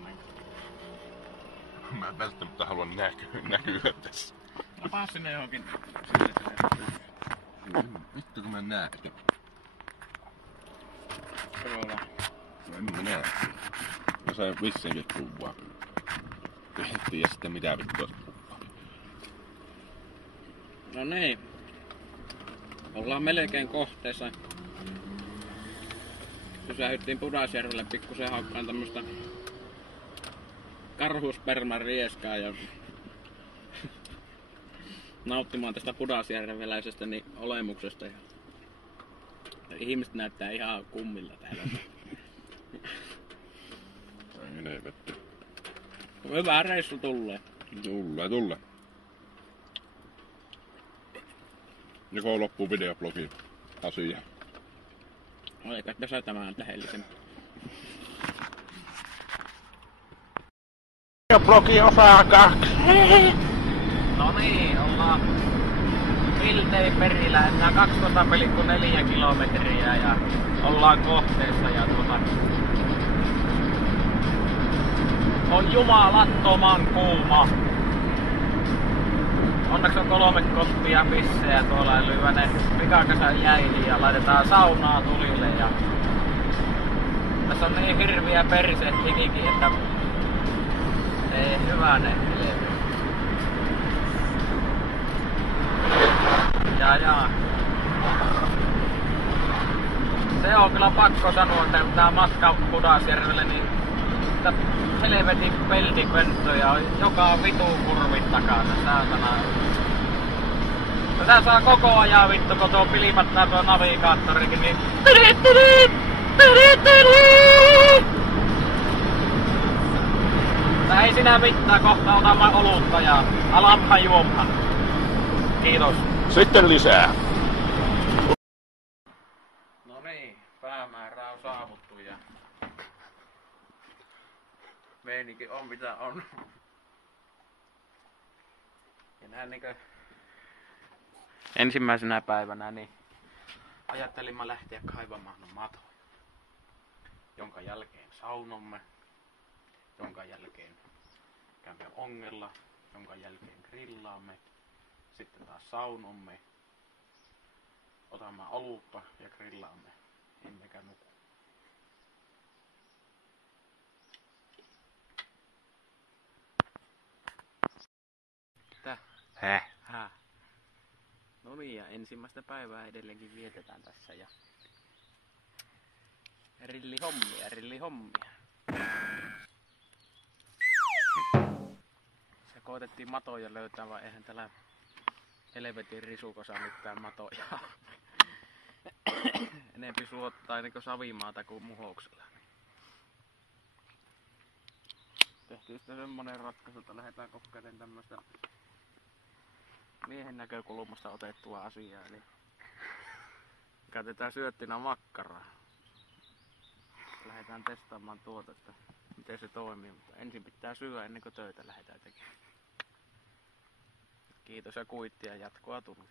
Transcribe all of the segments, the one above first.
sellainen. Mä en välttämättä halua näkyä tässä. No paa sinne johonkin. Vittu kun mä näen. En mä näe. Mä sain vissiinkin kuvaa. Tehtiin ja sitten mitä vittua se kuvaa. No niin. Ollaan melkein kohteessa. Pysähyttiin Pudasjärvelle pikkusen haukkaan tämmöstä karhusperman rieskaa ja nauttimaan tästä pudasjärveläisestä olemuksesta. Ja ihmiset näyttää ihan kummilla täällä. Menee vettä. Hyvä reissu tulee. Tulee. Joko loppuu videoblogi asia. Eikä tässä tämän lähellisen. Videoblogi osa 2. No niin, ollaan miltei perillä, enää 12,4 kilometriä ja ollaan kohteessa ja on jumalattoman kuuma. Onneksi on 3 koppia pissejä tuolla lyövä ne pikakasän jäiliin ja laitetaan saunaa tulille ja tässä on niin hirviä persehtikin, että ei hyvänen helvetti. Ja. Se on kyllä pakko sanoa, että tää matka Pudasjärvelle, niin helvetin peltipönttöjä on joka vitun kurvin takana, saatana. Tätä saa koko ajan vittu, kun tuo pilipattaa tuo navigaattorikin, niin tää ei sinä mittaa, kohta otamme olutta ja alamhan juomaan. Kiitos. Sitten lisää. No niin, päämäärä on saavuttu ja meininki on mitä on. Ja näin niinkö ensimmäisenä päivänä niin ajattelimme lähteä kaivamaan matoja. Jonka jälkeen saunomme, jonka jälkeen käymme ongella, jonka jälkeen grillaamme, sitten taas saunomme, otamme olutta ja grillaamme, emmekä nuku. Häh? No niin, ja ensimmäistä päivää edelleenkin vietetään tässä ja rillihommia. Se koitettiin matoja löytää, vaan eihän täällä helvetin risukossa mitään matoja. Enempi suottaa niinku savimaata kuin muhoksella. Tehtiin sitten semmonen ratkaisu, että lähdetään kokeilemaan tämmöstä miehen näkökulmasta otettua asiaa, eli käytetään syöttinä makkaraa. Lähdetään testaamaan tuota, että miten se toimii, mutta ensin pitää syödä ennen kuin töitä lähdetään tekemään. Kiitos ja kuittia, jatkoa tullut.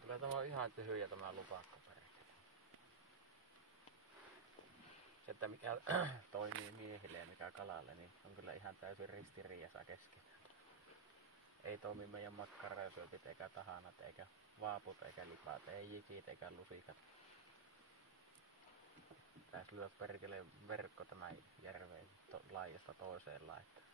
Kyllä tämä on ihan tyhjä tämä lupakkaperi. Se, että mikä toimii miehille ja mikä kalalle, niin on kyllä ihan täysin ristiriidassa keskenään. Ei toimi meidän makkarasyötit eikä tahanat eikä vaaput eikä lipat, ei jikit eikä lusikat. Pitäis lyödä perkele verkko tämän järveen laajasta toiseen laittaa.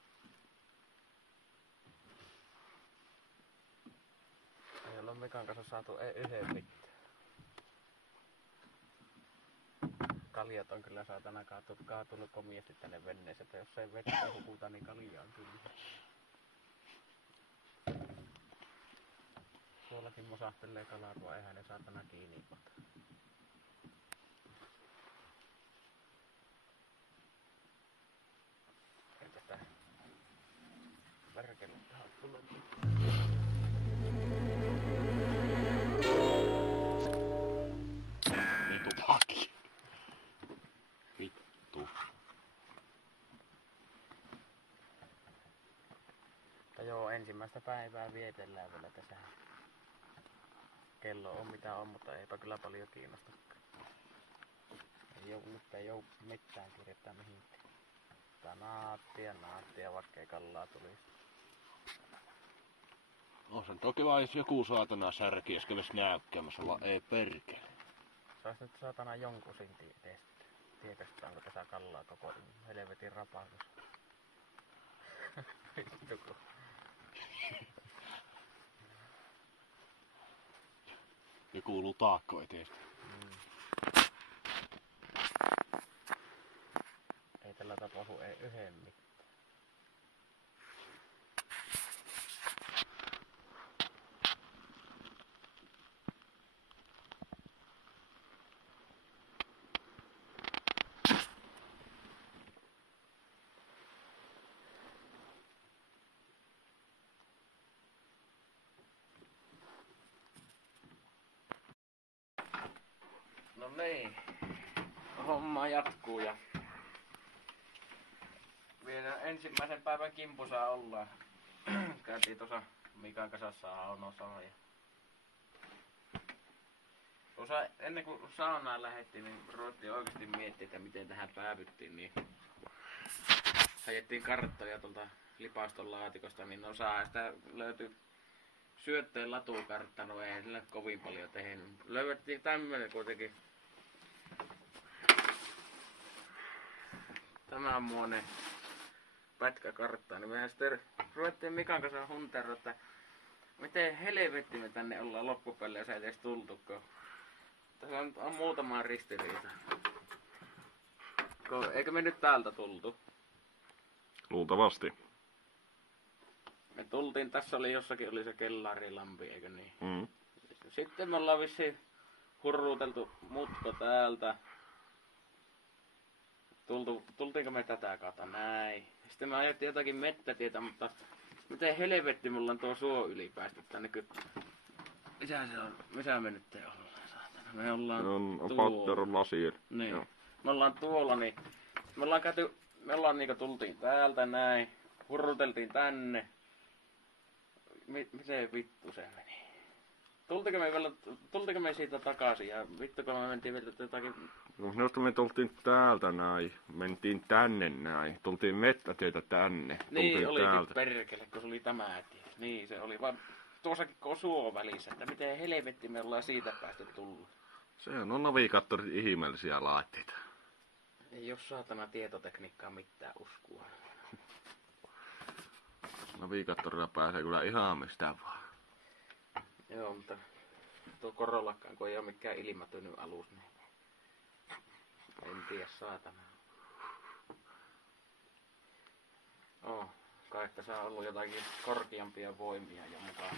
Ei ole Mikan kanssa saatu yhden mitään. Kaljat on kyllä saatana kaatunut komiasti tänne veneeseen, että jos ei vettä hukuta, niin kalja on kyllä. Tuollakin mosahtelee kalarua, eihän ne saatana kiinni ota. Ei tätä värkellettä hattulla. Vitu haki. Vittu. ensimmäistä päivää vietellään vielä tässä. Kello on mitä on, mutta eipä kyllä paljon kiinnostakaan. Ei oo mitään kirjoittaa mihinkään. Tää naattia, vaikka ei kallaa tulisi. On se toki vaan, jos joku saatana särkiäs kävis näykkäämässä, vaan ei perkele. Se ois nyt saatana jonkun sinti edestä. Tiedätkö, onko tässä kallaa koko helvetin rapahdus? Vittuko. Ja kuuluu taakko eteestä. Ei tällä tapahdu ei yhden mitään. No niin, homma jatkuu ja vielä ensimmäisen päivän kimpussa ollaan. Käytiin tuossa Mikan kanssa saunossa ja tuossa ennen kuin saunaan lähdettiin, niin ruvettiin oikeasti miettiä, että miten tähän päädyttiin, niin hajettiin karttoja tuolta lipaston laatikosta, niin sitä löytyi syötteen latukartta, no ei sillä kovin paljon tehnyt. Löydettiin tämmönen kuitenkin. Tämänmuonen pätkäkartta, niin mehän sitten ruvettiin Mikan kanssa hunterro, että miten helvetti me tänne ollaan loppupelle, jos ei edes tultukaan. Tässä on muutama ristiriita. Eikö me nyt täältä tultu? Luultavasti. Me tultiin, tässä oli jossakin oli se kellarilampi, eikö niin? Mm. Sitten me ollaan vissiin hurruuteltu mutko täältä. Tultiinko me tätä kautta? Näin. Sitten me ajettiin jotakin mettätietä, mutta miten helvetti mulla on tuo suo yli päästy tänne Missä se on? Missä me nyt ollaan, saatana? Me ollaan Patteron lasien. Niin. Joo. Me ollaan tuolla, niin me ollaan niinku tultiin täältä näin. Hurruteltiin miten vittu se meni? Tultiko me siitä takaisin ja vittu kun me mentiin vielä jotakin. No minusta me tultiin täältä näin, mentiin tänne näin, tultiin mettätietä tänne. Niin olikin perkele, kun se oli tämä tie. Niin se oli vaan tuossakin suo välissä, että miten helvetti me ollaan siitä päästy tullut. Se on navigaattorit ihmeellisiä laitteita. Ei oo saatana tietotekniikkaa mitään uskua. Navigaattorilla pääsee kyllä ihan mistä vaan. Joo, mutta tuo Corollakaan, kun ei oo mikään ilmatynyt alus, niin en tiedä saatana. Kai tässä on ollut jotakin korkeampia voimia jo mukaan.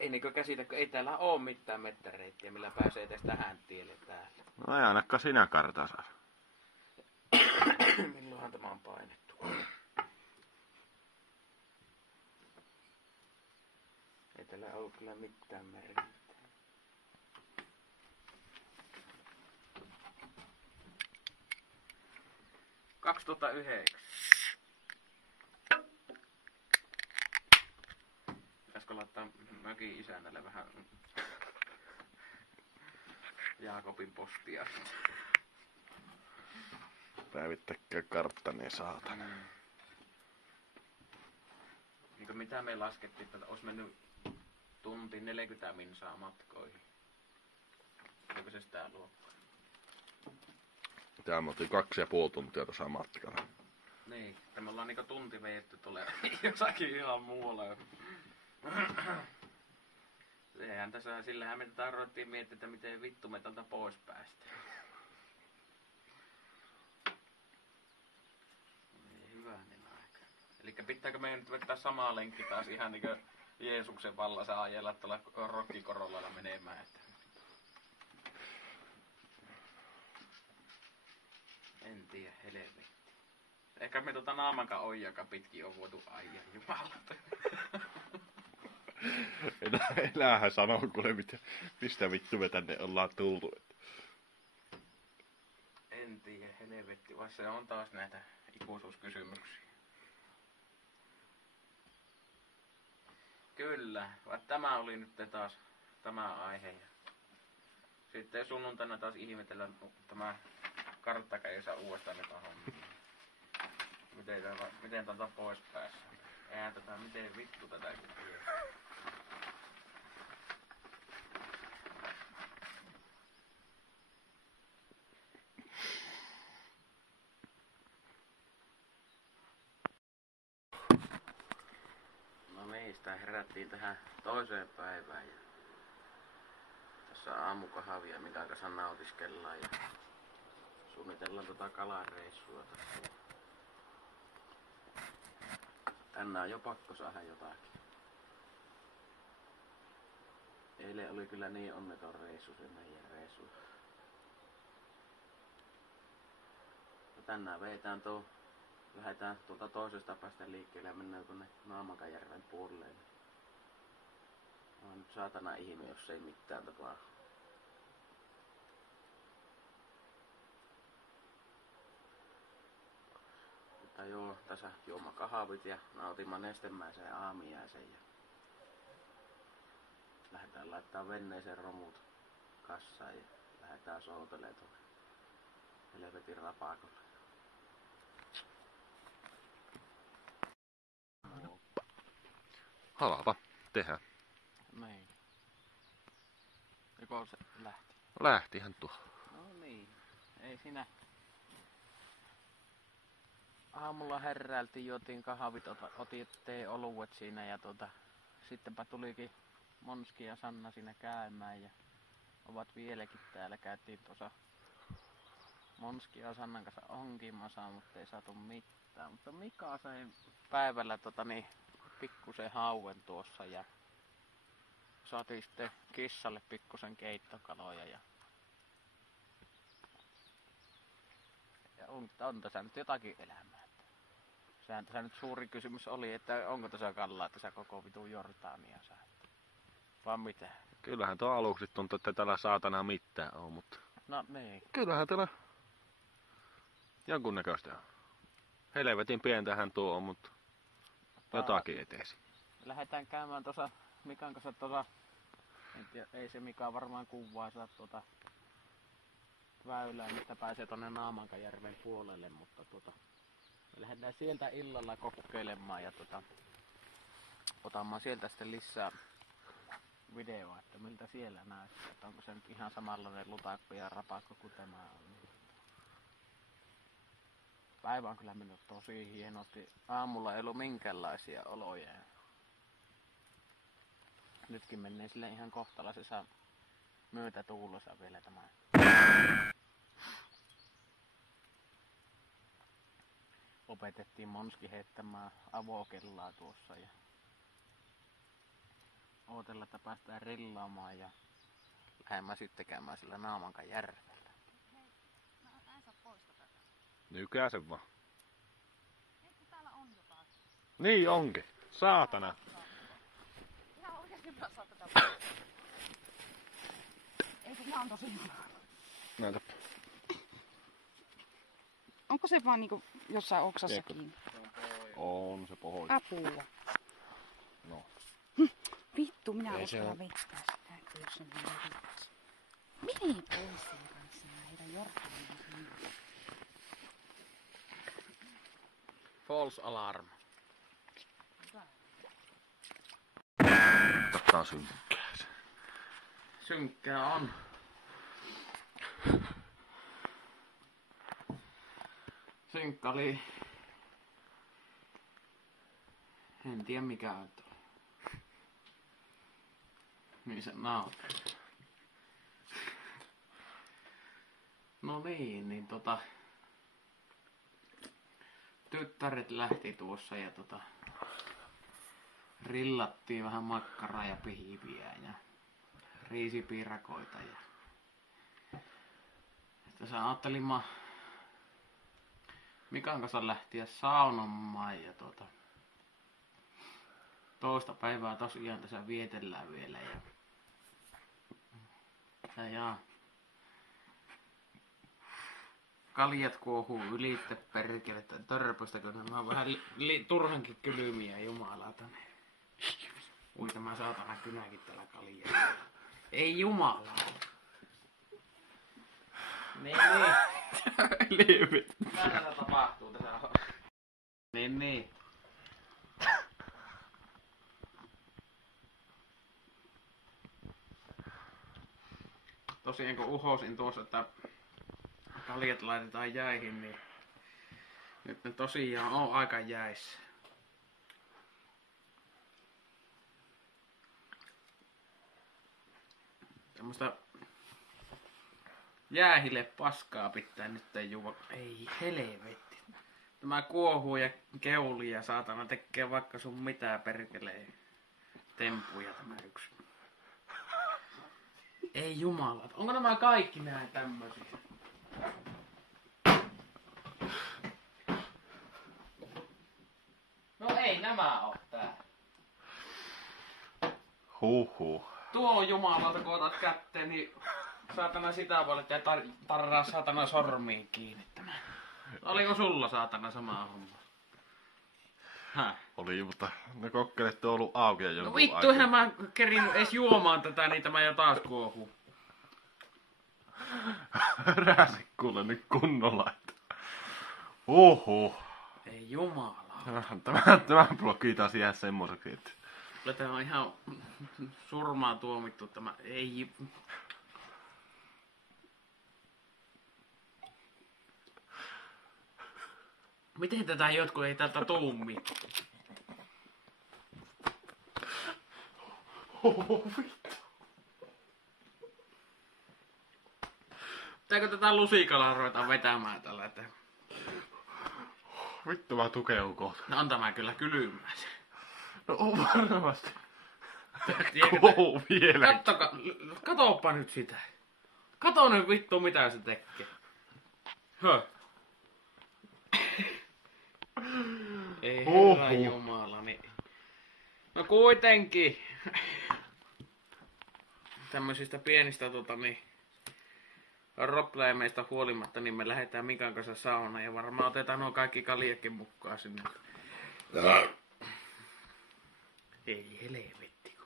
Ei niinkö käsitä, kun ei täällä oo mitään mettäreittiä, millä pääsee edes tähän tielle täällä. No ei ainakaan sinä kartassa. Milloinhan tämä on painettu? Ei täällä oo kyllä mitään merkittää. – 2009. Pitäisikö laittaa mökin isännälle vähän Jaakobin postia? Päivittäkää karttaneen saatana. Niin kuin mitä me laskettiin, että olisi mennyt tunti 40 minsaa matkoihin. Onko se sitä luokkaa? Tää me oltiin 2,5 tuntia tuossa matkalla. Niin, että me ollaan niinku tunti vejetty tulee jossakin ihan muualla. Sehän tässä, sillähän me tätä ruvettiin miettiä, että miten vittu me tältä pois päästään. Hyvänen aika. Elikkä pitääkö meidän nyt vetää samaa lenkki taas ihan niinkö Jeesuksen vallassa ajella tuolla rokkikorollalla menemään, että en tiedä, helvetti. Ehkä me naamankaan oijaka pitkin on voitu ajaa, jumalata. Elähän sanoo kuule, mistä vittu me tänne ollaan tultu. En tiedä, vai se on taas näitä ikuisuuskysymyksiä. Kyllä, vaan tämä oli nyt taas tämä aihe. Sitten sunnuntaina taas ihmetellään tämä karttakäisä uudestaan nyt miten tätä pois päässä. Eihän tätä, miten vittu tätäkin työ. No niin, sitä herättiin tähän toiseen päivään ja tässä aamukahvia, mikä kanssa nautiskellaan ja suunnitellaan tota kalareissua tässä. Tänään on jo pakko saada jotakin. Eilen oli kyllä niin onneton reissu, se meidän reissu. Ja tänään lähdetään tuolta toisesta päästä liikkeelle ja mennään tuonne Naamakanjärven puolelle. On nyt saatana ihme, jos ei mitään tapahdu. Mutta joo, tässä juoma kahvit ja nautimme nestemäisen aamiaisen ja lähdetään laittaa veneeseen romut kassaan ja lähdetään soutelemaan tuonne helvetin rapakolle. Halava, tehdään. Niin. Joko se lähti? Lähtihän tuo. No niin, ei siinä. Aamulla heräiltiin, juotiin kahvit, otettiin oluet siinä ja sittenpä tulikin Monski ja Sanna siinä käymään ja ovat vieläkin täällä. Käytiin tuossa Monski ja Sannan kanssa onkimassa, mutta ei saatu mitään. Mutta Mika sai päivällä pikkusen hauen tuossa ja saatiin sitten kissalle pikkusen keittokaloja ja on tässä nyt jotakin elämää. Sehän tässä nyt suuri kysymys oli, että onko tässä kallaa tässä koko vitun Jordania saa. Vaan mitä? Kyllähän tuo aluksi tuntuu, että täällä saatana mitään on, mutta No niin. kyllähän täällä jonkunnäköistä on. Helvetin pientähän tuo on, mutta jotakin eteesi. Lähdetään käymään tuossa Mikan kanssa ei se Mika varmaan kuvaa saa väylää, mistä pääsee tonne Naamankajärven puolelle, mutta me lähdetään sieltä illalla kokeilemaan ja otamaan sieltä sitten lisää videoa, että miltä siellä näyttää, että onko se nyt ihan samanlainen lutakko ja rapakko kuin tämä on. Päivä on kyllä mennyt tosi hienosti. Aamulla ei ollut minkäänlaisia oloja. Nytkin menee sille ihan kohtalaisessa myötätuulossa vielä tämä. Opetettiin Monski heittämään avokellaa tuossa ja ootella, että päästään rillaamaan ja lähdemme sitten käymään sillä Naamankajärvellä. Hei, mä en saa pois tätä. Nykää sen vaan. Eikö täällä on jotain? Niin onkin. Saatana. Ihan oikeesti mä saan tätä pois. Eikö mä on tosi hyvä. Näytä. Onko se vaan niinku jossain oksassa kiinni? On se pohoi. Apua. No. Vittu, minä Ei se uskalla on. vetää sitä, että jos on vielä vittu. Mene pois sen kanssa, mä heidän jorkkaan. False alarm. Kattaa synkkää se. Synkkää on. Synkkä oli. En tiedä mikä on tuo. Niin se nauttii. No niin, tyttäret lähti tuossa ja rillattiin vähän makkaraa ja pihiviä ja riisipiirakoita ja tässä ajattelimme Mikan kanssa lähtiä saunomaan ja toista päivää tosiaan tässä vietellään vielä ja kaljat kuohuu ylitse perkele, että törpöstäkö nämä on vähän turhankin kylmiä jumalata. Ui tämä saatana kynäkin täällä kaljaa. Ei jumala. Niin. Liivit. Mitä tässä tapahtuu tässä? Niin. Tosiaan kun uhosin tuossa, että kaljat laitetaan jäihin, niin nyt ne tosiaan on aika jäissä. Semmoista jäähille paskaa pitää nyt juo. Ei helvetti. Tämä kuohuu ja keulii ja saatana tekee vaikka sun mitään perkelee tempuja tämä yksi. Ei jumala. Onko nämä kaikki näin tämmöisiä? No ei nämä oo tää. Huhhuh. Tuo jumalauta, kun otat kätteen, niin saatana sitä puolella ja tarraa saatana sormiin kiinni tämän. Oliko sulla saatana sama homma? Häh? Oli, mutta ne kokkelet on ollut auki ja jonkun No vittu, eihän mä kerinyt edes juomaan tätä, niin tämä jo taas kuohuu. Rääsi kuule nyt kunnolla. Huhhuh. Ei jumala. Tämä blogi taas jää semmoiseksi, että... Kyllä tämä on ihan surmaan tuomittu tämä. Ei... Miten tätä jotkut ei tätä tuumi? Pitääkö tätä lusikalla ruveta vetämään tällä, että... Vittu mä tukeudun kohta. No on tämä kyllä kylmää se. No on varmasti. Tiedätkö, Kohu vielä. Katoppa nyt sitä. Kato nyt vittu mitä se tekee. Höh. Ei herra jumala, niin... No kuitenkin. Tämmöisistä pienistä probleemeista huolimatta, niin me lähdetään Mikan kanssa saunaan ja varmaan otetaan nuo kaikki kaljakin mukaan sinne. Ei helvetti.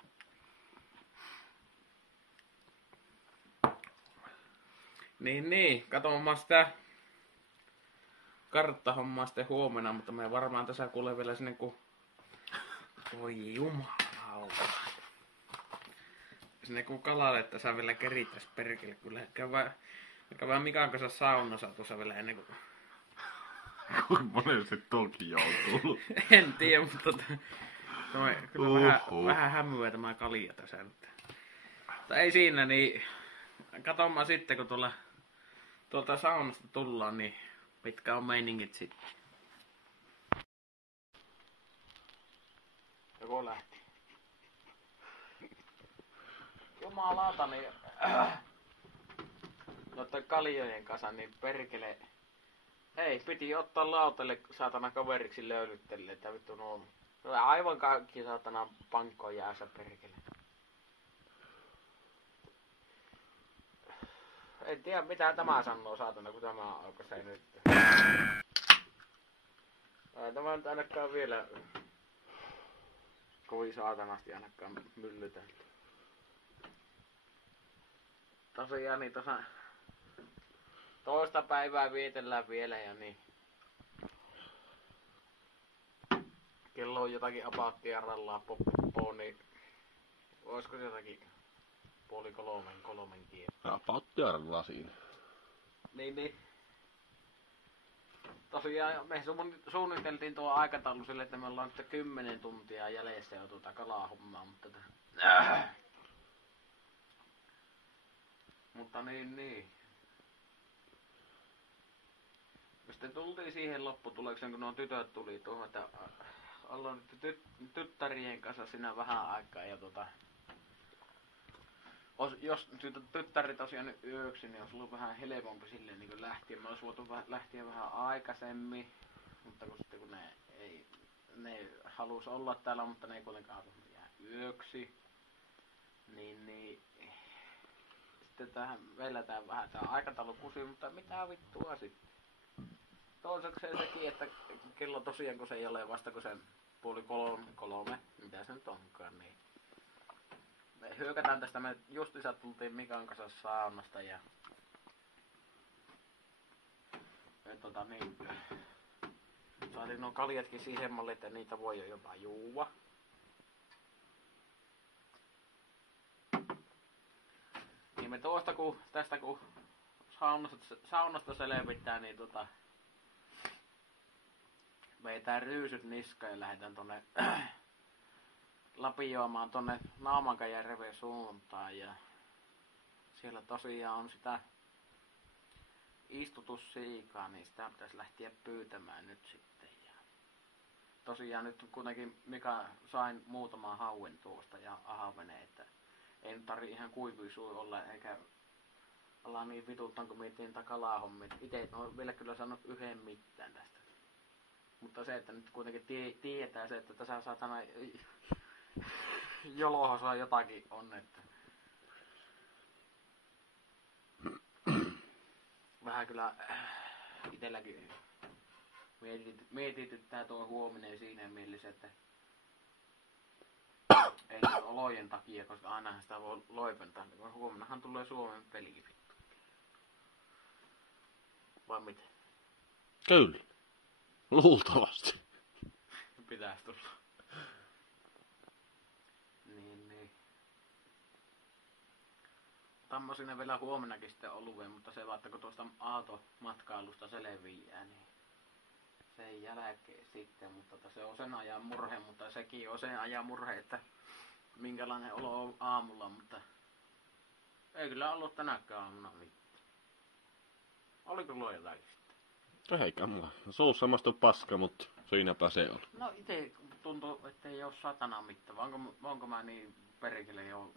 Niin, katsomaan sitä karttahommaa sitten huomenna, mutta me varmaan tässä kuulee vielä sinne kun... Voi jumalauta. Sinne kun kalalle tässä vielä kerittäis perkele, kyllä käydään Mikan kanssa saunassa tuossa vielä ennen kuin... Kuinka monesti toki joutuu? En tiedä, mutta kyllä vähän hämyä tämä kalja tässä nyt. Mutta ei siinä, niin katsomaan sitten kun tuolta saunasta tullaan, niin mitkä on meiningit sitten. Joko lähti? Jumalauta, niin noiden kaljojen kanssa, niin perkele. Ei, piti ottaa lautalle saatana kaveriksi löylyttelle, että vittu no. Aivan kaikki saatana pankkoon jäässä perkele. En tiedä mitä tämä sanoo saatana, kun tämä aukaisee nyt. Tämä nyt ainakaan vielä kovin saatanasti ainakaan myllytä. Tosiaan niin tuossa toista päivää vietellään vielä ja niin. Kello on jotakin apaattia rallaa poppoo, niin olisiko se jotakin 2:30 kiinni. Apaattia rallaa siinä. Niin. Tosiaan me suunniteltiin tuo aikataulu sille, että me ollaan sitten 10 tuntia jäljessä jo tuota kalahommaa, mutta mutta niin. Sitten tultiin siihen lopputulokseen, kun nuo tytöt tuli tuohon, että ollaan nyt tyttärien kanssa siinä vähän aikaa ja jos tyttäri tosiaan nyt yöksi, niin olisi ollut vähän helpompi silleen niin lähteä. Me olisi voitu lähteä vähän aikaisemmin, mutta kun ne halus olla täällä, mutta ne ei kuitenkaan halunnut jää yöksi. Niin sitten tähän vellätään vähän tää aikataulu kusi, mutta mitä vittua sitten. toisekseen sekin, että kello tosiaan kun se ei ole vasta kun se 2:30, mitä se nyt onkaan, niin me hyökätään tästä, me justiinsa tultiin Mikan kanssa saunasta ja niin, saatiin nuo kaljatkin siihen malliin, että niitä voi jo jopa juua. Niin me tästä kun saunasta selvitään, niin veitään ryysyt niskaan ja lähdetään tonne lapioimaan tonne Naamankajärven suuntaan ja siellä tosiaan on sitä istutussiikaa, niin sitä pitäisi lähteä pyytämään nyt sitten. Ja tosiaan nyt kuitenkin Mika sain muutaman hauen tuosta ja ahvene, että ei nyt tarvii ihan kuivuisui olla eikä olla niin vituttaan kun mietin kalahommia. Itse en ole vielä kyllä saanut yhden mitään tästä. Mutta se, että nyt kuitenkin tietää se, että tässä saatana jolohossa jotakin on, että vähän kyllä itselläkin mietityttää tuo huominen siinä mielessä, että ei olojen takia, koska ainahan sitä voi loipentaa, niin huomennahan tulee Suomen peli vittu. Vai miten? Kyllä. Luultavasti. Pitäis tulla. Niin. Tammo siinä vielä huomennakin sitten oluen, mutta se vaikka kun tuosta aato-matkailusta selviää, niin sen jälkeen sitten, mutta se on sen ajan murhe, mutta sekin on sen ajan murhe, että minkälainen olo on aamulla, mutta ei kyllä ollut tänäkään aamuna mitään. Oliko luo jotakin sitten? Eikä mulla. Suussa maistuu paska, mutta siinäpä se on. No ite tuntuu, ettei oo satana mitään, onko mä niin perkele jo.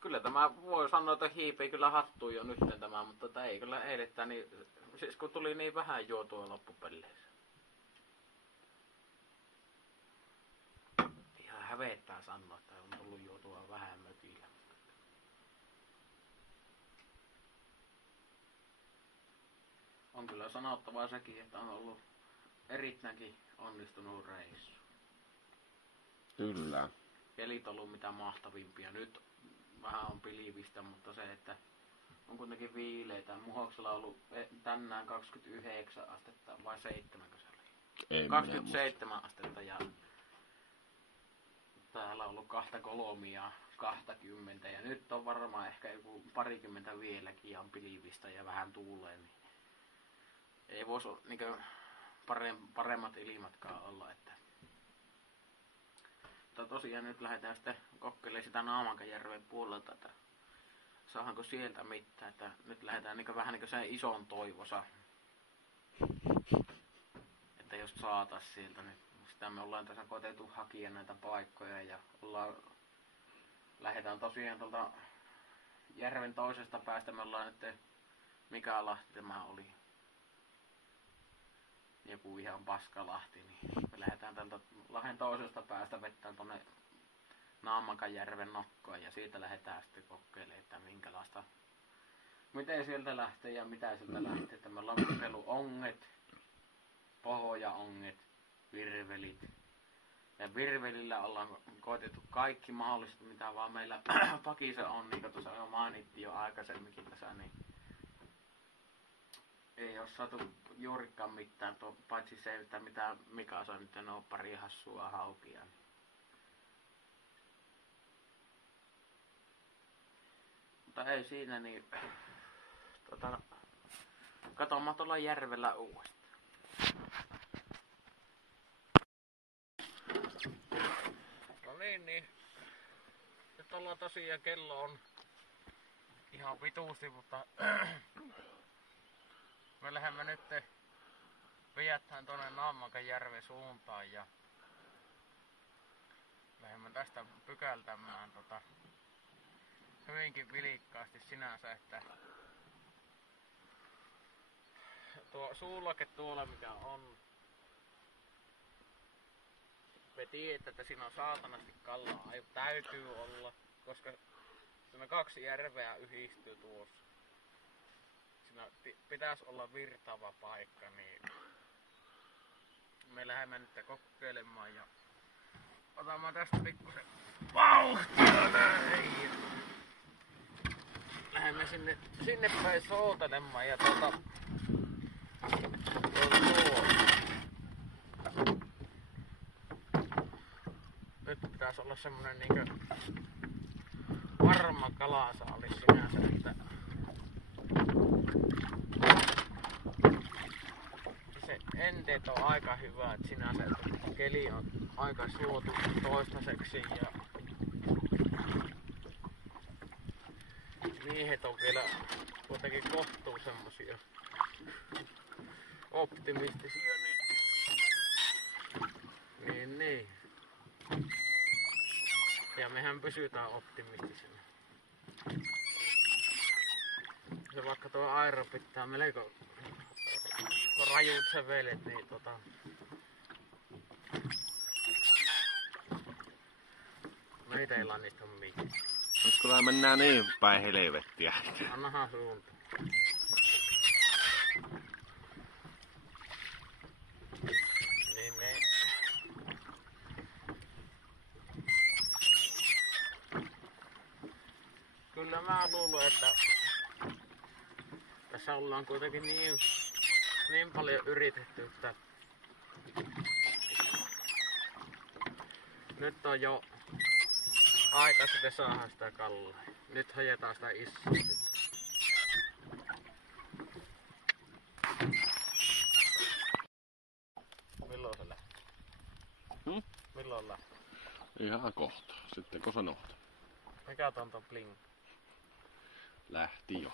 Kyllä tämä voi sanoa, että hiipii kyllä hattuun jo nytten tämä, mutta ei kyllä eilettään niin, siis kun tuli niin vähän juotua loppupeleissä. Ihan hävettää sanoa, että on tullut juotua vähän mökillä. On kyllä sanottavaa sekin, että on ollut erittäinkin onnistunut reissu. Kyllä. Kelit on ollut mitä mahtavimpia. Nyt vähän on pilivistä, mutta se, että on kuitenkin viileitä. Muhoksella on ollut tänään 29 astetta vai 7 se oli? Ei 27 astetta ja täällä on ollut 2-3 ja 20 ja nyt on varmaan ehkä joku parikymmentä vieläkin ja on pilivistä ja vähän tuulee. Niin ei voisi niinkö paremmat ilmatkaan olla, että mutta tosiaan nyt lähdetään sitten kokeilemaan sitä Naamankajärven puolelta, että saadaanko sieltä mitään, että nyt lähdetään niin vähän niin sen ison toivossa, että jos saatais sieltä, niin sitä me ollaan tässä koetettu hakia näitä paikkoja ja lähdetään tosiaan tuolta järven toisesta päästä, me ollaan nyt Mikalahti tämä oli. Joku ihan paskalahti, niin me lähdetään tältä lahden toisesta päästä vettään tonne Naamankajärven nokkoon ja siitä lähdetään sitten kokeilemaan, että minkälaista, miten sieltä lähtee ja mitä sieltä lähtee, että me ollaan kokeillut onget, pohjaonget, virvelit ja virvelillä ollaan koetettu kaikki mahdolliset, mitä vaan meillä pakissa on, niin kuin tuossa jo mainittiin jo aikaisemminkin tässä, niin ei oo saatu juurikaan mitään, paitsi se, että mitä Mika sai nyt, ne on pari hassua haukia. Mutta ei siinä, niin katsomaan tuolla järvellä uudestaan. No niin. Nyt ollaan tosiaan, kello on ihan vituusti, mutta me lähdemme nyt viedään tuonne Naamankajärven suuntaan ja lähdemme tästä pykältämään hyvinkin vilikkaasti sinänsä, että tuo suulake tuolla mikä on, me tiedetään, että siinä on saatanasti kalaa, täytyy olla, koska siinä 2 järveä yhdistyy tuossa. siinä pitäisi olla virtaava paikka, niin me lähdemme nyt kokeilemaan ja otamme tästä pikkusen vauhtia näin. Lähdemme sinne päin soutelemaan ja nyt pitäisi olla semmonen niinkö varma kalasaalis sinänsä, että se enteet on aika hyvä, että sinänsä että keli on aika suotu toistaiseksi ja miehet on vielä kuitenkin kohtuu semmosia optimistisia, niin. Ja mehän pysytään optimistisena. Se vaikka tuo aero pitää melko rajut sävelet, niin meitä ei lannistu mitään. Nyt kun mennään niin päin helvettiä. Annahan suunta. Niin. Kyllä mä luulen, että tässä ollaan kuitenkin niin paljon yritetty, että nyt on jo aika sitten saada sitä kallaa. Nyt hajetaan sitä issaa. Milloin se lähtee? Milloin lähtee? Ihan kohta. Sitten kun sanot. Mikä on ton bling? Lähti jo.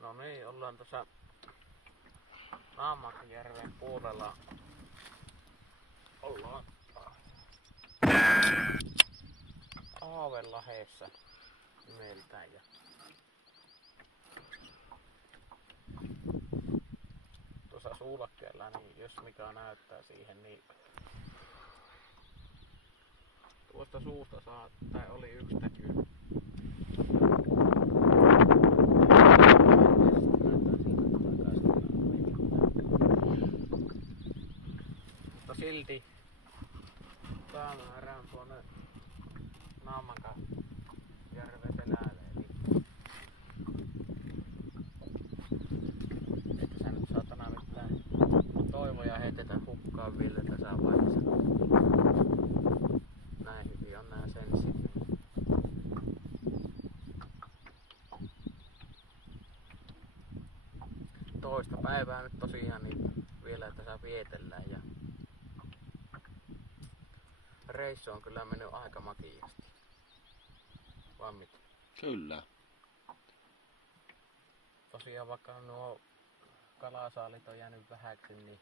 No niin, ollaan tuossa Naamakajärven puolella. Ollaan Aavenlahdessa nimeltään ja tuossa suulakkeella, niin jos mikä näyttää siihen, niin tuosta suusta saa, tai oli yksi näkyy. Mutta silti päämäärään tuonne Naamakajärven selälle, eli että sä nyt saatana mitään toivoja heitetä hukkaan vielä tässä vaiheessa. Näin hyvin on nää senssit. Toista päivää nyt tosiaan niin vielä tässä vietellään ja reissu on kyllä mennyt aika makiasti. Vai mitä? Kyllä. Tosiaan vaikka nuo kalasaalit on jäänyt vähäksi, niin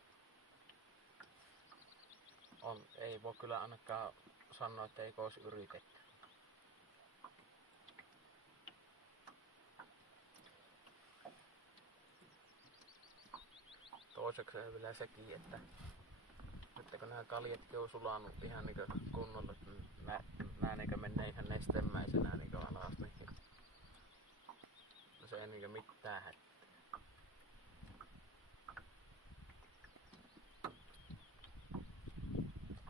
ei voi kyllä ainakaan sanoa, että eikö olisi yritetty. Toiseksi vielä sekin, että nyt kun nämä kaljatkin on sulanut ihan niin kunnolla, että nää niin menee ihan nestemäisenä niin alas, niin se ei niin mitään hätää.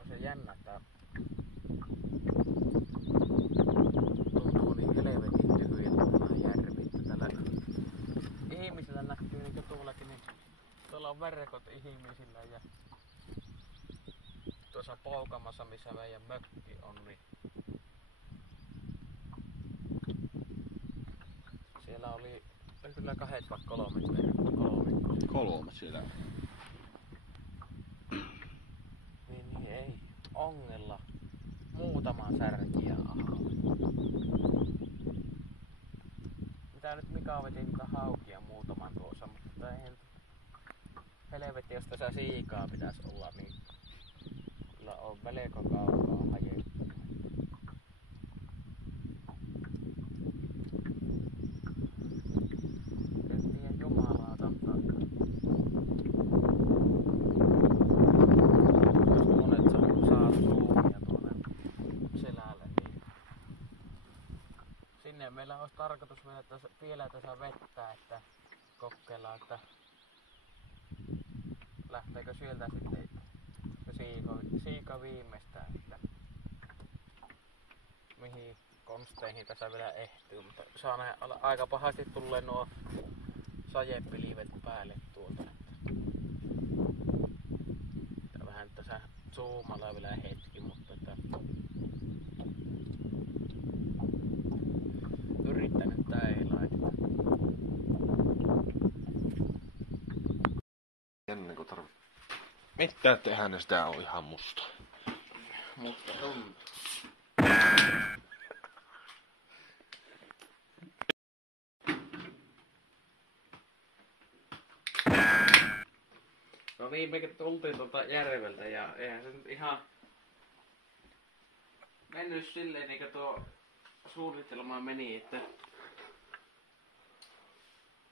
On se jännä, että tuntuu niin helvetin tyhjältä tämä järvi, että tällä ihmisillä näkyy niin tuollakin, niin tuolla on verkot ihmisillä ja tuossa Poukamassa, missä meidän mökki on, niin siellä oli kyllä 2 vai 3 verkkoa. 3 siellä. Niin ei ongella muutaman särkiä ahalla. Mitä nyt Mika veti niitä haukia muutaman tuossa, mutta eihän helvetti, jos tässä siikaa pitäisi olla, niin kyllä on melko kaukaa hajettu. Kettiin jumalaa takaa. Jos monet saa suuhia tuonne tarkoitus vielä tässä vettä, että kokeillaan, että lähteekö sieltä sitten siika viimeistään, että mihin konsteihin tässä vielä ehtyy, mutta saa nähdä, aika pahasti tulee nuo sajepilvet päälle tuolta. Että vähän tässä zoomalla vielä hetki, mutta että yrittänyt tää ei laittaa. Ennen kuin tarvii mitään tehdä, niin sitä on ihan musta. Mutta tuntuu. No viimekin tultiin tuolta järveltä ja eihän se nyt ihan mennyt silleen niinkö tuo suunnitelma meni, että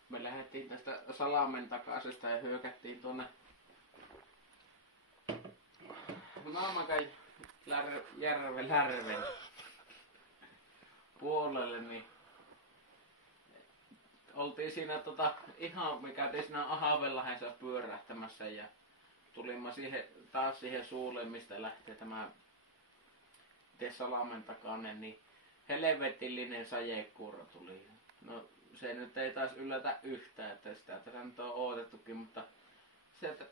me lähdettiin tästä Salamen takaisesta ja hyökättiin tuonne Naamakan järven puolelle, niin oltiin siinä ihan me käytiin siinä Ahavenlahdessa pyörähtämässä ja tulimme siihen suulle, mistä lähtee tämä Salamen takainen, niin helvetillinen sajekuuro tuli. No se nyt ei taas yllätä yhtään, että sitä tässä nyt on odotettukin, mutta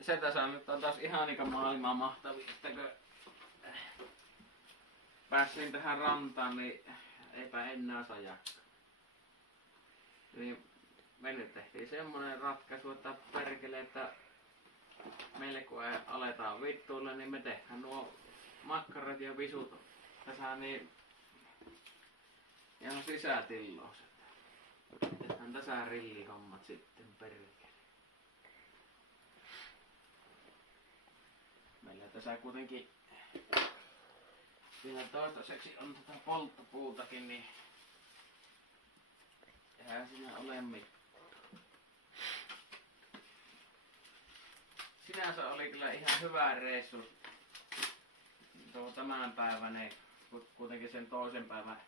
se tässä nyt on taas ihan niin maailman mahtavia, että kun pääsin tähän rantaan, niin eipä enää sajakka. Niin me nyt tehtiin semmonen ratkaisu, että perkele, että meille kun ei aletaan vittuille, niin me tehdään nuo makkarat ja visut tässä niin ihan sisätiloos. Tehdään tässä rillihommat sitten perkele. Meillä tässä kuitenkin vielä toistaiseksi on tätä polttopuutakin, niin eihän siinä ole mitään. Sinänsä oli kyllä ihan hyvä reissu tuo tämän päivän, kuitenkin sen toisen päivän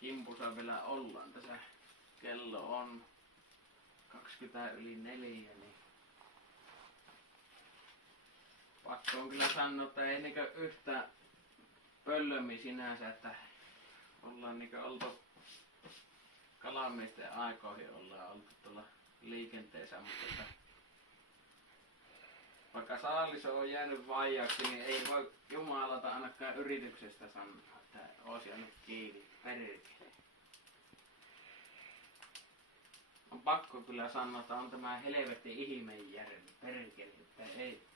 kimpussa vielä ollaan. Tässä kello on 20:04, niin pakko on kyllä sanoa, että ei niinkö yhtään pöllömmin sinänsä, että ollaan niinkö oltu kalamiesten aikoihin ollaan oltu tuolla liikenteessä, mutta että vaikka saalis on jäänyt vaijaksi, niin ei voi jumalata ainakaan yrityksestä sanoa, että ois jäänyt kiinni. Perkele. On pakko kyllä sanoa, että on tämä helvetti ihmejärvi. Perkele, että ei.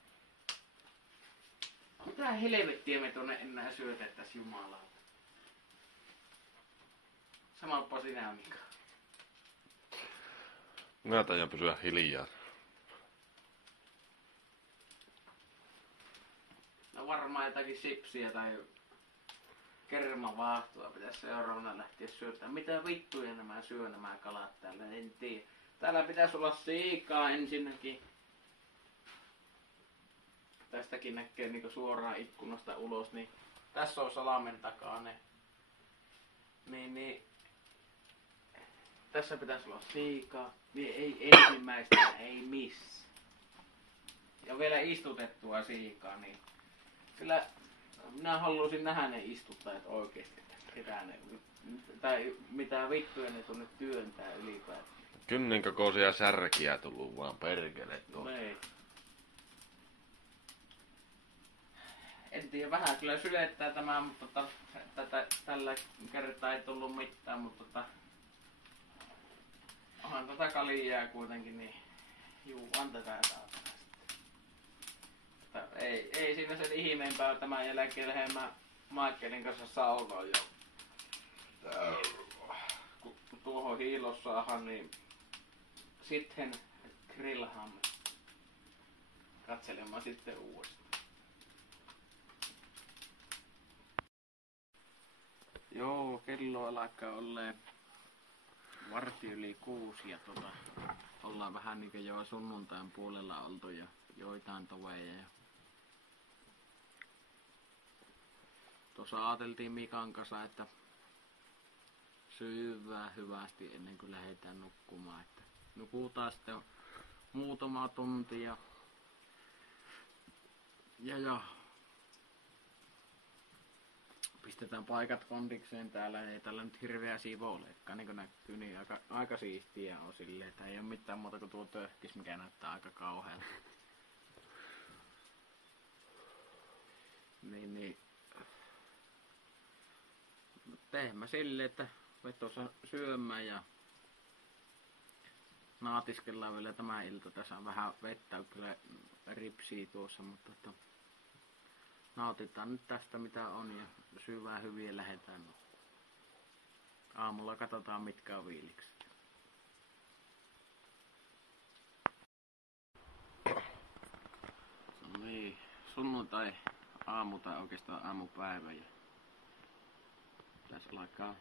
Mitä helvettiä me tuonne enää syötettäis jumalauta? Samappa sinä, Mika. Mä taidan pysyä hiljaa. No varmaan jotakin sipsiä tai kermavaahtoa pitäisi seuraavana lähteä syöttämään. Mitä vittuja nämä syö nämä kalat täällä, en tiedä. Täällä pitäisi olla siikaa ensinnäkin. Tästäkin näkee niinku suoraan ikkunasta ulos, niin tässä on Salamen takainen. Niin tässä pitäisi olla siikaa. Niin ei ensimmäistä, ei missä. Ja vielä istutettua siikaa, niin kyllä minä haluaisin nähdä ne istuttajat oikeesti, ketä ne, tai mitä vittuja ne tuonne työntää ylipäätään. Kynnin kokoisia särkiä tullut vaan perkele tuolla. Niin. En tiedä, vähän kyllä sylettää tämä, mutta tällä kertaa ei tullut mitään, mutta onhan tätä kaljaa kuitenkin, niin juuan tätä taas. Ei siinä sen ihmeempää tämän jälkeen lähdemme Maikkelin kanssa saunoon jo. Kun tuohon hiilossaahan, niin sitten grillhaamme. Katselemaan sitten uudestaan. Joo, kello alkaa olleen 6:15 ja ollaan vähän niinkö jo sunnuntain puolella oltu ja joitain toveja. Tuossa ajateltiin Mikan kanssa, että syödään hyvästi ennen kuin lähdetään nukkumaan. Että nukutaan sitten muutama tunti ja pistetään paikat kondikseen täällä. Ei tällä nyt hirveä siivo olekaan, niin kuin näkyy, niin aika siistiä on silleen, että ei ole mitään muuta kuin tuo töhkis, mikä näyttää aika kauhealta. Niin. Teemme silleen, että vetossa syömään ja naatiskellaan vielä tämä ilta. Tässä on vähän vettä, kyllä ripsii tuossa, mutta nautitaan nyt tästä mitä on ja syvää hyviä lähdetään. Aamulla katsotaan mitkä on viilikset. No niin, sunnuntai aamu tai oikeastaan aamupäivä ja tässä alkaa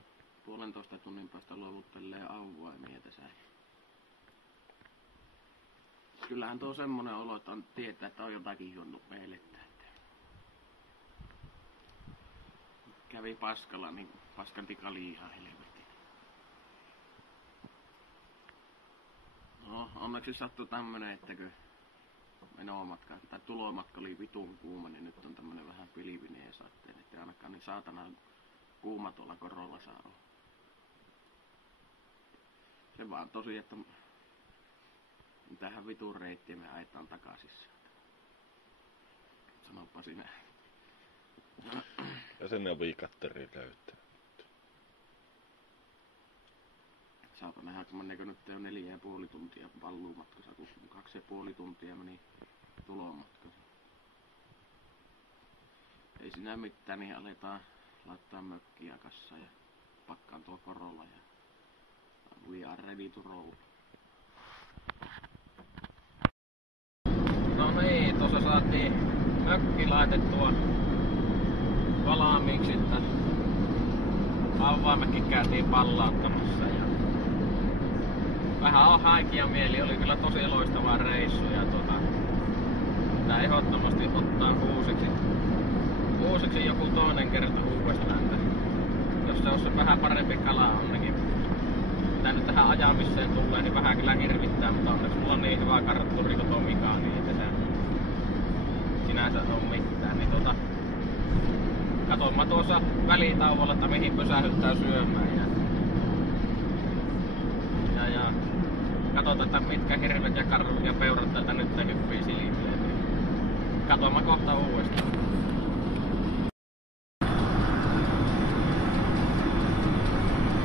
1,5 tunnin päästä luovuttelee auvaimia tässä. Kyllähän tuo semmonen olo, että on tietää, että on jotakin juonnut meillettä. Kävi paskalla, niin paskan tikali ihan helvetin. No, onneksi sattui tämmönen, ettäkö menomatka tai tulomatka oli vitun kuuma, niin nyt on tämmönen vähän pilvinen ja saatteen, ettei ainakaan niin saatana kuuma tuolla korolla saa olla. Se vaan tosi, että tähän vitun reittiin me ajetaan takaisin. Sanoppa sinä. Ja sen on viikatteri löytää. Saapa nähdä, kun menneekö nyt jo 4,5 tuntia palluumatkassa, kun 2,5 tuntia meni tulomatkassa. Ei siinä mitään, niin aletaan laittaa mökkiä kassaan ja pakkaan tuo korolla ja we are ready to roll. No niin, tuossa saatiin mökki laitettua valmiiksi, että auvaimekin käytiin pallauttamassa ja vähän on haikia mieli, oli kyllä tosi loistava reissu ja tää ehdottomasti ottaa uusiksi joku toinen kerta uudestaan, että jos se on se vähän parempi kala on, niin mitä nyt tähän ajamiseen tulee, niin vähän kyllä hirvittää, mutta onneksi mulla on niin hyvä kartturi kuin Tomikaan, niin ei se sinänsä ole mitään, niin katoin mä tuossa välitauolla, että mihin pysähdyttää syömään ja katsotaan, että mitkä hirvet ja karhut ja peurat täältä nyt hyppii silmille, niin katoin mä kohta uudestaan.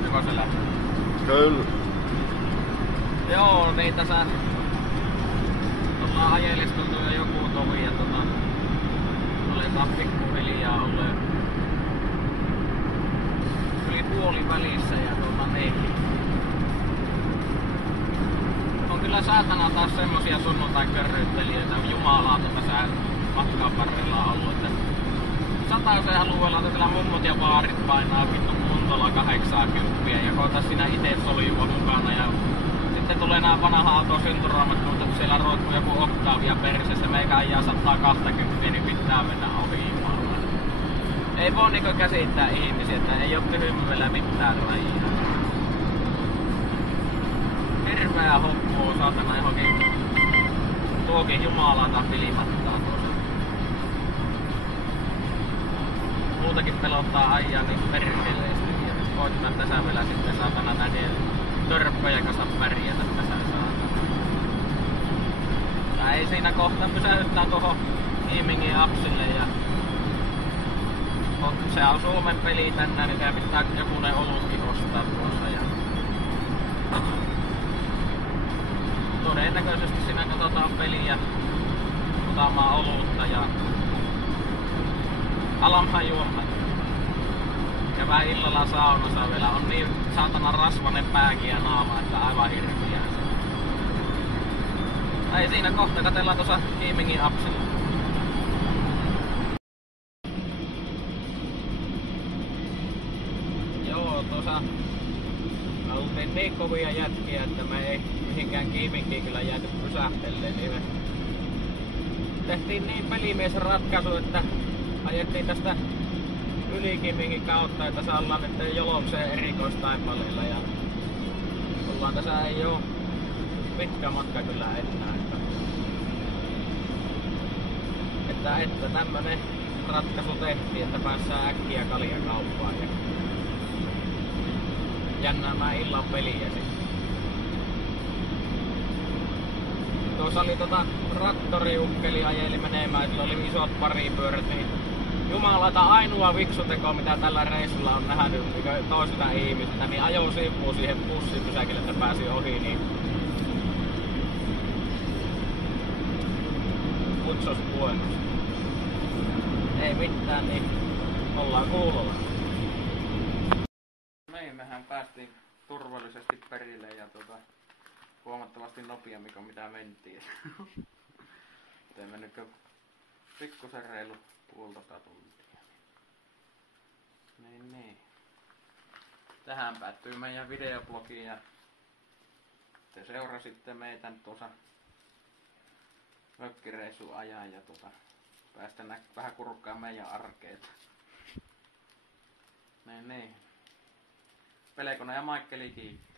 Joko se lähtee? Kyllä. Joo, niin tässä ollaan ajelesteltu jo joku tovi ja aletaan pikkuhiljaa olla yli puolivälissä ja niin. On kyllä saatana taas semmosia sunnuntai-körryttelijöitä, jumalauta tässä matkan varrella ollut, että Sataisen alueella tällä mummot ja baarit painaa vittu kuntolla 80 ja koetaan siinä ite soljua mukana ja sitten tulee nää vanha auto syntyraamat, kun siellä roikkuu joku oktaavia persessä, meikä ajaa 120, niin pitää mennä ohi jumala. Ei voi niinku käsittää ihmisiä, että ei oo hymyillä mitään rajia. Hirveä hukkuu saatana johonkin tuokin jumalata filimattaa tuossa. Muutakin pelottaa ajaa niin perkeleesti ja koitetaan tässä vielä sitten saatana näiden törppöjen kanssa pärjätä tässä saatana. Ei siinä kohta pysähyttää tuohon Imingin apsille ja se on Suomen peli tänään, niin teidän pitää jokunen olutkin ostaa tuossa ja todennäköisesti siinä katsotaan peliä otamaan olutta ja alamhan juomaan. Käydään illalla saunassa vielä, on niin saatana rasvanen pääkin ja naama, että aivan hirviä. Ei siinä kohta, katsellaan tuossa Imingin apsilla. Joo, tuossa oltiin niin kovia jätkiä, että me ei mihinkään Kiiminkiin kyllä jääty pysähteleen, niin me tehtiin niin pelimiesratkaisu, että ajettiin tästä Ylikimikin kautta, että tässä ollaan nyt Jolokseen erikoistaipaleilla ja ollaan tässä ei oo pitkä matka kyllä enää. Että tämmönen ratkaisu tehtiin, että päässään äkkiä kaljakauppaan ja jännäämään illan peliä sitten. Tuossa oli traktoriukkeli ajeli menemään, sillä oli isot paripyörät, niin jumalata ainoa viksuteko mitä tällä reissulla on nähnyt toisilta ihmisiltä, niin ajoi sivuun siihen bussipysäkille, että pääsi ohi, niin kutsos puolus. Ei mitään, niin ollaan kuulolla. Mehän päästiin turvallisesti perille ja huomattavasti nopeammin kuin mitä mentiin. Ei mennytkö pikkusen reilu puolitoista tuntia. Niin. Tähän päättyy meidän videoblogi ja te seurasitte meitä tuossa mökkireissun ajan ja päästä vähän kurkkaan meidän arkeita. Niin. Pelkonen ja Maikkeli kiittää.